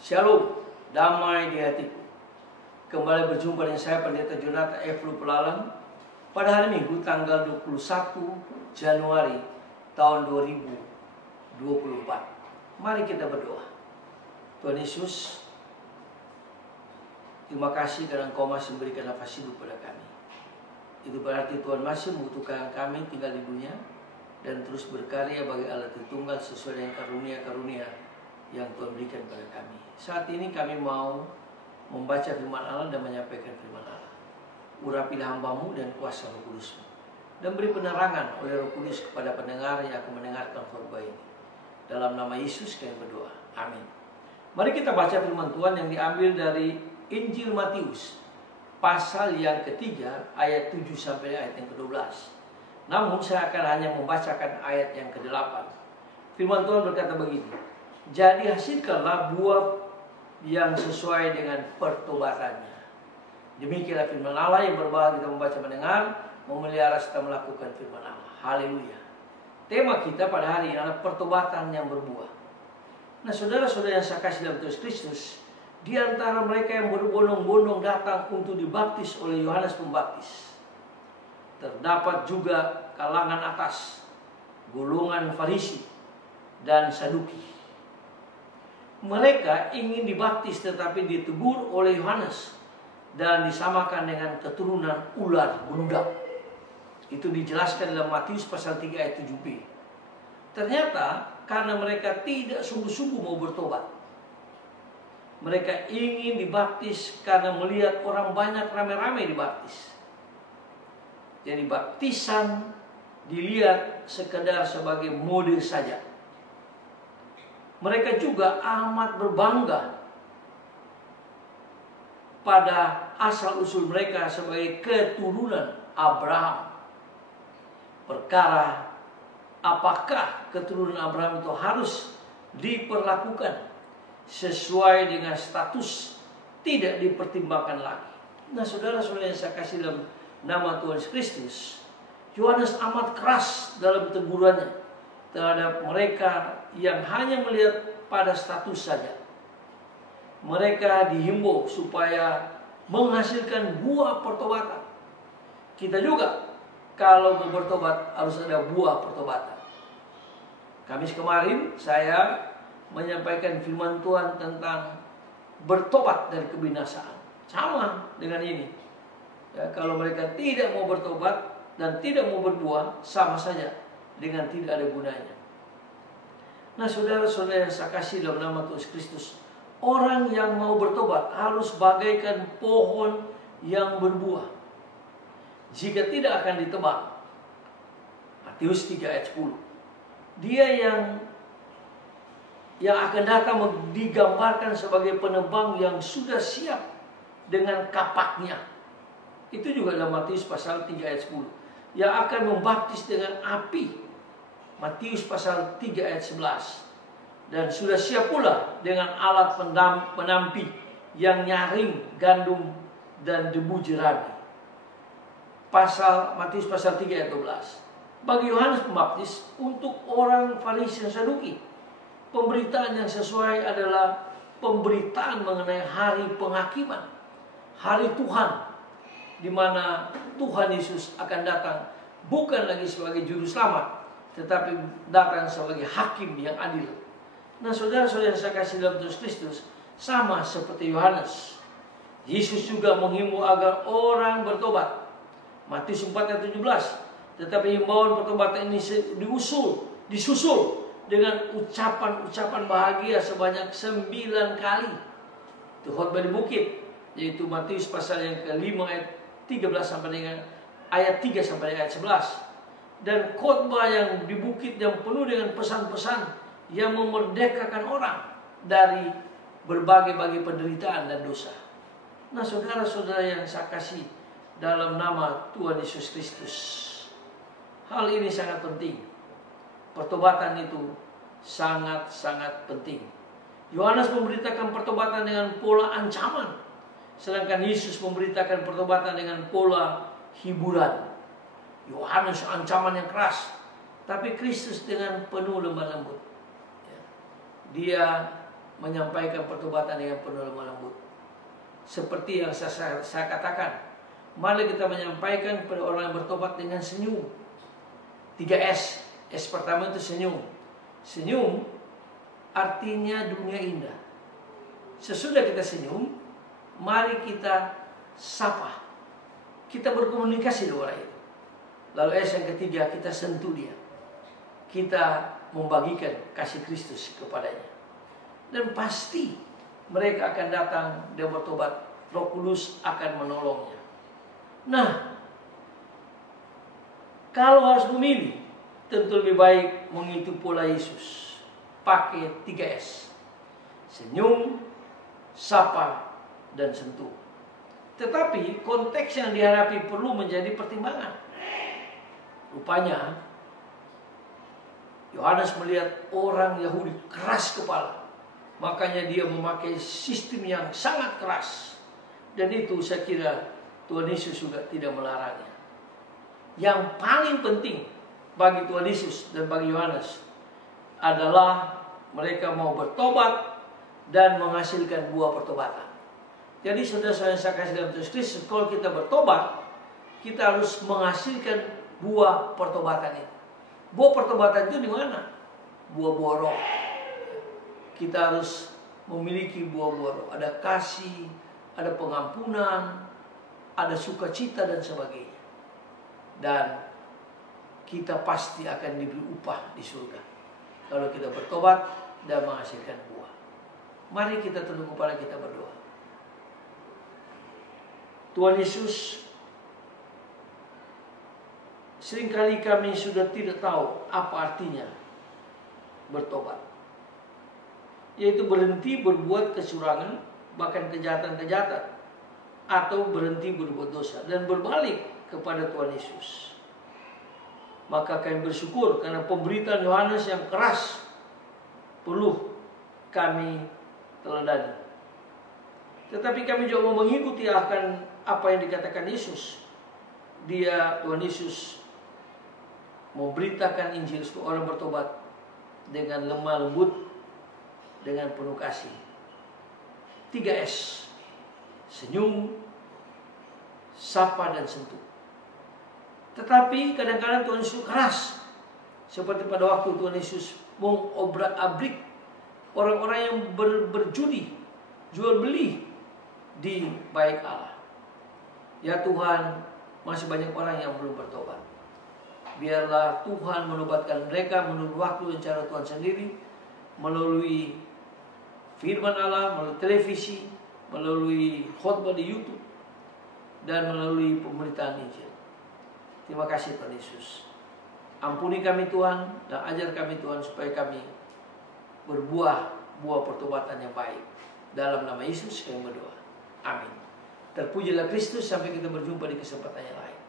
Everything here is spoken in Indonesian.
Shalom, damai di hatiku. Kembali berjumpa dengan saya Pendeta Jonathan Eflu Pelalang pada hari Minggu tanggal 21 Januari tahun 2024. Mari kita berdoa. Tuhan Yesus, terima kasih karena Engkau masih memberikan nafas hidup pada kami. Itu berarti Tuhan masih membutuhkan kami tinggal di dunia dan terus berkarya bagi Allah Tritunggal sesuai dengan karunia-karunia yang Tuhan berikan pada kami. Saat ini kami mau membaca firman Allah dan menyampaikan firman Allah. Urapilah hamba-Mu dan kuasa Roh Kudus-Mu, dan beri penerangan oleh Roh Kudus kepada pendengar yang akan mendengarkan khotbah ini. Dalam nama Yesus kami berdoa. Amin. Mari kita baca firman Tuhan yang diambil dari Injil Matius pasal yang ketiga ayat 7 sampai ayat yang ke-12. Namun saya akan hanya membacakan ayat yang ke-8. Firman Tuhan berkata begini: jadi hasilkanlah buah yang sesuai dengan pertobatannya. Demikianlah firman Allah yang berbahagia kita membaca, mendengar, memelihara serta melakukan firman Allah. Haleluya. Tema kita pada hari ini adalah pertobatan yang berbuah. Nah, saudara-saudara yang saya kasih dalam Tuhan Kristus, di antara mereka yang berbondong-bondong datang untuk dibaptis oleh Yohanes Pembaptis, terdapat juga kalangan atas, golongan Farisi dan Saduki. Mereka ingin dibaptis tetapi ditegur oleh Yohanes dan disamakan dengan keturunan ular beludak. Itu dijelaskan dalam Matius pasal 3 ayat 7b. Ternyata karena mereka tidak sungguh-sungguh mau bertobat. Mereka ingin dibaptis karena melihat orang banyak ramai-ramai dibaptis. Jadi baptisan dilihat sekedar sebagai mode saja. Mereka juga amat berbangga pada asal-usul mereka sebagai keturunan Abraham. Perkara apakah keturunan Abraham itu harus diperlakukan sesuai dengan status tidak dipertimbangkan lagi. Nah, saudara-saudara yang saya kasih dalam nama Tuhan Kristus, Yohanes amat keras dalam tegurannya terhadap mereka yang hanya melihat pada status saja. Mereka dihimbau supaya menghasilkan buah pertobatan. Kita juga kalau mau bertobat harus ada buah pertobatan. Kamis kemarin saya menyampaikan firman Tuhan tentang bertobat dari kebinasaan. Sama dengan ini. Ya, kalau mereka tidak mau bertobat dan tidak mau berbuah, sama saja dengan tidak ada gunanya. Nah, saudara-saudara yang saya kasih dalam nama Tuhan Kristus, orang yang mau bertobat harus bagaikan pohon yang berbuah. Jika tidak akan ditebang. Matius 3 ayat 10. Dia yang akan datang digambarkan sebagai penebang yang sudah siap dengan kapaknya. Itu juga dalam Matius pasal 3 ayat 10. Yang akan membaptis dengan api. Matius pasal 3 ayat 11. Dan sudah siap pula dengan alat penampi yang nyaring gandum dan debu jerami. Matius pasal 3 ayat 12. Bagi Yohanes Pembaptis, untuk orang Farisi dan Saduki, pemberitaan yang sesuai adalah pemberitaan mengenai hari penghakiman, hari Tuhan, di mana Tuhan Yesus akan datang bukan lagi sebagai juru selamat, tetapi datang sebagai hakim yang adil. Nah, saudara-saudara yang saya kasih dalam Tuhan Kristus, sama seperti Yohanes, Yesus juga menghimbau agar orang bertobat. Matius 4 ayat 17. Tetapi himbauan pertobatan ini disusul dengan ucapan-ucapan bahagia sebanyak 9 kali. Itu khotbah di bukit, yaitu Matius pasal yang ke-5 ayat 13 sampai dengan ayat 3 sampai ayat 11. Dan khotbah yang di bukit yang penuh dengan pesan-pesan yang memerdekakan orang dari berbagai-bagai penderitaan dan dosa. Nah, saudara-saudara yang saya kasih dalam nama Tuhan Yesus Kristus, hal ini sangat penting. Pertobatan itu sangat-sangat penting. Yohanes memberitakan pertobatan dengan pola ancaman, sedangkan Yesus memberitakan pertobatan dengan pola hiburan. Yohanes ancaman yang keras, tapi Kristus dengan penuh lemah lembut. Dia menyampaikan pertobatan dengan penuh lemah lembut. Seperti yang saya katakan, mari kita menyampaikan kepada orang yang bertobat dengan senyum. 3S. S pertama itu senyum. Senyum artinya dunia indah. Sesudah kita senyum, mari kita sapa. Kita berkomunikasi dengan orang itu. Lalu S yang ketiga, kita sentuh dia. Kita membagikan kasih Kristus kepadanya. Dan pasti mereka akan datang dan bertobat. Roh Kudus akan menolongnya. Nah, kalau harus memilih, tentu lebih baik mengikuti pola Yesus. Pakai 3S. Senyum, sapa, dan sentuh. Tetapi konteks yang dihadapi perlu menjadi pertimbangan. Rupanya Yohanes melihat orang Yahudi keras kepala. Makanya dia memakai sistem yang sangat keras. Dan itu saya kira Tuhan Yesus juga tidak melarangnya. Yang paling penting bagi Tuhan Yesus dan bagi Yohanes adalah mereka mau bertobat dan menghasilkan buah pertobatan. Jadi saudara-saudara yang saya kasih dalam Yesus Kristus, kalau kita bertobat, kita harus menghasilkan buah pertobatan itu. Buah pertobatan itu di mana? Buah-buah roh. Kita harus memiliki buah-buah roh. Ada kasih, ada pengampunan, ada sukacita dan sebagainya. Dan kita pasti akan diberi upah di surga kalau kita bertobat dan menghasilkan buah. Mari kita tunduk kepala kita berdoa. Tuhan Yesus, seringkali kami sudah tidak tahu apa artinya bertobat. Yaitu berhenti berbuat kecurangan, bahkan kejahatan-kejahatan, atau berhenti berbuat dosa dan berbalik kepada Tuhan Yesus. Maka kami bersyukur karena pemberitaan Yohanes yang keras perlu kami teladani. Tetapi kami juga mau mengikuti akan apa yang dikatakan Yesus. Tuhan Yesus memberitakan Injil supaya orang bertobat dengan lemah lembut, dengan penuh kasih. 3S. Senyum, sapa, dan sentuh. Tetapi kadang-kadang Tuhan Yesus keras. Seperti pada waktu Tuhan Yesus mengobrak-abrik orang-orang yang berjudi, jual beli di bait Allah. Ya Tuhan, masih banyak orang yang belum bertobat. Biarlah Tuhan menobatkan mereka menurut waktu dan cara Tuhan sendiri, melalui firman Allah, melalui televisi, melalui khotbah di YouTube, dan melalui pemberitaan Injil. Terima kasih Tuhan Yesus. Ampuni kami Tuhan, dan ajar kami Tuhan supaya kami berbuah buah pertobatan yang baik. Dalam nama Yesus kami berdoa. Amin. Terpujilah Kristus, sampai kita berjumpa di kesempatan yang lain.